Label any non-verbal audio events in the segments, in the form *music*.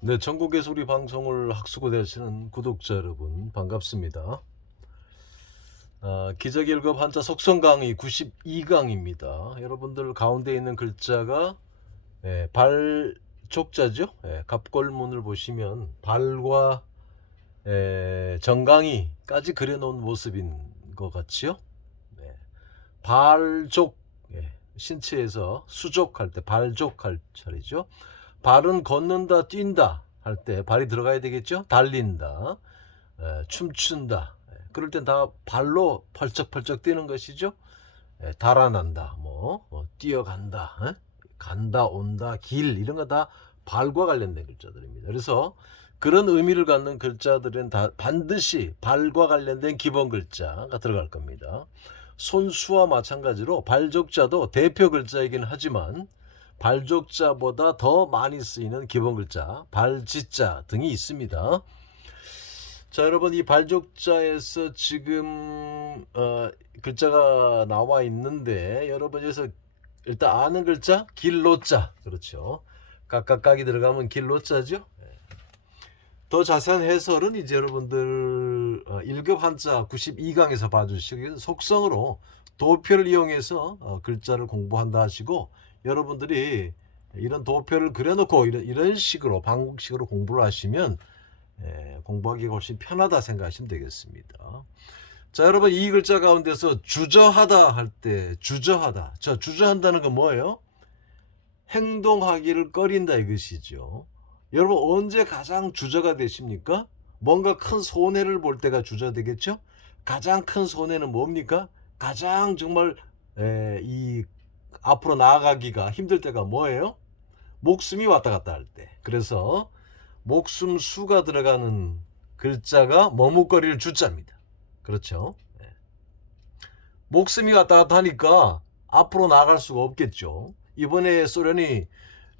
네, 전국의 소리 방송을 학수고대 하시는 구독자 여러분 반갑습니다. 아, 기적 일급 한자 속성 강의 92강입니다. 여러분들 가운데 있는 글자가 예, 발족자죠. 예, 갑골문을 보시면 발과 예, 정강이까지 그려놓은 모습인 것 같지요. 네. 발족 예, 신체에서 수족할 때 발족할 차례죠. 발은 걷는다, 뛴다 할 때 발이 들어가야 되겠죠? 달린다, 에, 춤춘다. 에, 그럴 땐 다 발로 펄쩍펄쩍 뛰는 것이죠. 에, 달아난다, 뭐 어, 뛰어간다, 에? 간다, 온다, 길 이런 거 다 발과 관련된 글자들입니다. 그래서 그런 의미를 갖는 글자들은 다 반드시 발과 관련된 기본 글자가 들어갈 겁니다. 손수와 마찬가지로 발족자도 대표 글자이긴 하지만 발족자보다 더 많이 쓰이는 기본 글자, 발지자 등이 있습니다. 자, 여러분 이 발족자에서 지금 어, 글자가 나와 있는데 여러분 여기서 일단 아는 글자 길로자 그렇죠. 깍깍깍이 들어가면 길로자죠. 예. 더 자세한 해설은 이제 여러분들 어, 1급 한자 92강에서 봐주시고 속성으로 도표를 이용해서 어, 글자를 공부한다 하시고 여러분들이 이런 도표를 그려놓고 이런, 이런 식으로 방식으로 공부를 하시면 예, 공부하기가 훨씬 편하다 생각하시면 되겠습니다. 자 여러분 이 글자 가운데서 주저하다 할 때 주저하다 자 주저한다는 건 뭐예요? 행동하기를 꺼린다 이것이죠. 여러분 언제 가장 주저가 되십니까? 뭔가 큰 손해를 볼 때가 주저 되겠죠? 가장 큰 손해는 뭡니까? 가장 정말 에, 이 앞으로 나아가기가 힘들 때가 뭐예요? 목숨이 왔다 갔다 할 때. 그래서 목숨 수가 들어가는 글자가 머뭇거릴 주자입니다. 그렇죠? 네. 목숨이 왔다 갔다 하니까 앞으로 나아갈 수가 없겠죠. 이번에 소련이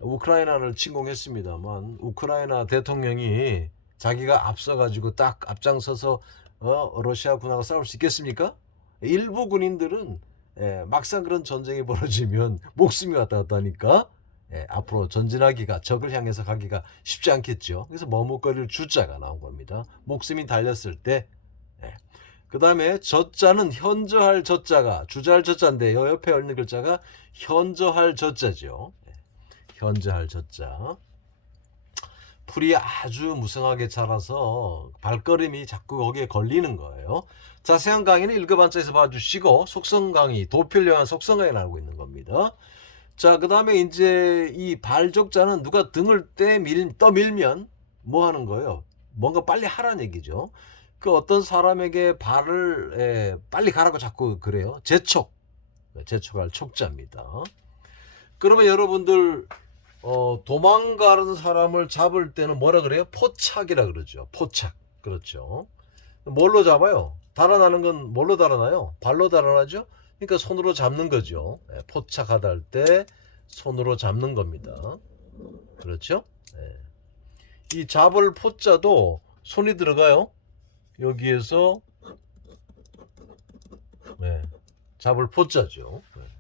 우크라이나를 침공했습니다만 우크라이나 대통령이 자기가 앞서가지고 딱 앞장서서 어, 러시아 군하고 싸울 수 있겠습니까? 일부 군인들은 예, 막상 그런 전쟁이 벌어지면 *laughs* 목숨이 왔다 갔다 하니까 예, 앞으로 전진하기가 적을 향해서 가기가 쉽지 않겠죠. 그래서 머뭇거릴 주자가 나온 겁니다. 목숨이 달렸을 때. 예. 그 다음에 저자는 현저할 저자가 주저할 저자인데 요 옆에 있는 글자가 현저할 저자죠. 예. 현저할 저자. 풀이 아주 무성하게 자라서 발걸음이 자꾸 거기에 걸리는 거예요. 자세한 강의는 일급한자에서 봐주시고 속성 강의, 향한 속성 강의 나오고 있는 겁니다. 자, 그 다음에 이제 이 발족자는 누가 등을 떼밀, 떠밀면 뭐 하는 거예요? 뭔가 빨리 하라는 얘기죠. 그 어떤 사람에게 발을 에, 빨리 가라고 자꾸 그래요. 재촉. 재촉할 촉자입니다. 그러면 여러분들 어, 도망가는 사람을 잡을 때는 뭐라 그래요? 포착이라 그러죠. 포착. 그렇죠. 뭘로 잡아요? 달아나는 건 뭘로 달아나요? 발로 달아나죠? 그러니까 손으로 잡는 거죠. 예, 포착하다 할 때 손으로 잡는 겁니다. 그렇죠? 예. 이 잡을 포자도 손이 들어가요. 여기에서 예, 잡을 포자죠. 예.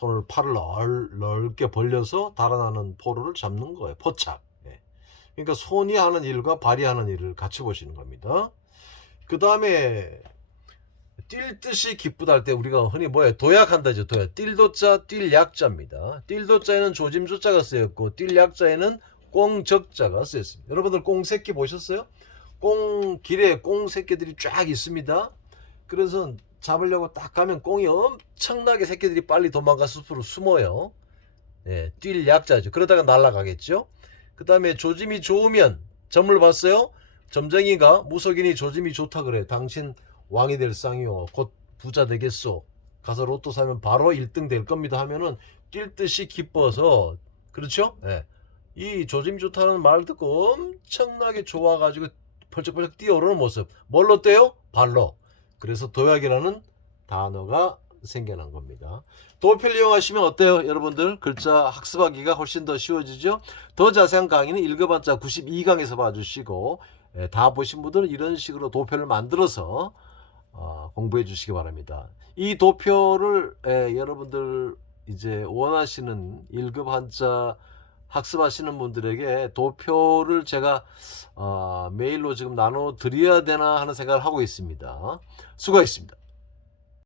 손을 팔을 넓, 넓게 벌려서 달아나는 포로를 잡는 거예요. 포착. 예. 그러니까 손이 하는 일과 발이 하는 일을 같이 보시는 겁니다. 그 다음에 뛸 듯이 기쁘다 할 때 우리가 흔히 뭐예요? 도약한다죠. 도약. 뛸도자, 뛸약자입니다. 뛸도자에는 조짐조자가 쓰였고 뛸약자에는 꽁적자가 쓰였습니다. 여러분들 꽁새끼 보셨어요? 꽁 길에 꽁새끼들이 쫙 있습니다. 그래서 잡으려고 딱 가면 꽁이 엄청나게 새끼들이 빨리 도망가 숲으로 숨어요. 예, 뛸 약자죠. 그러다가 날아가겠죠. 그 다음에 조짐이 좋으면 점을 봤어요. 점쟁이가 무속인이 조짐이 좋다 그래. 당신 왕이 될 쌍이요. 곧 부자 되겠소. 가서 로또 사면 바로 1등 될 겁니다 하면은 뛸 듯이 기뻐서 그렇죠? 예. 이 조짐이 좋다는 말 듣고 엄청나게 좋아가지고 펄쩍펄쩍 뛰어오르는 모습. 뭘로 떼요? 발로. 그래서 도약이라는 단어가 생겨난 겁니다. 도표를 이용하시면 어때요? 여러분들 글자 학습하기가 훨씬 더 쉬워지죠? 더 자세한 강의는 읽어봤자 92강에서 봐주시고 예, 다 보신 분들은 이런 식으로 도표를 만들어서 어, 공부해 주시기 바랍니다. 이 도표를 예, 여러분들 이제 원하시는 1급 한자 학습하시는 분들에게 도표를 제가 어, 메일로 지금 나눠 드려야 되나 하는 생각을 하고 있습니다. 수고하셨습니다.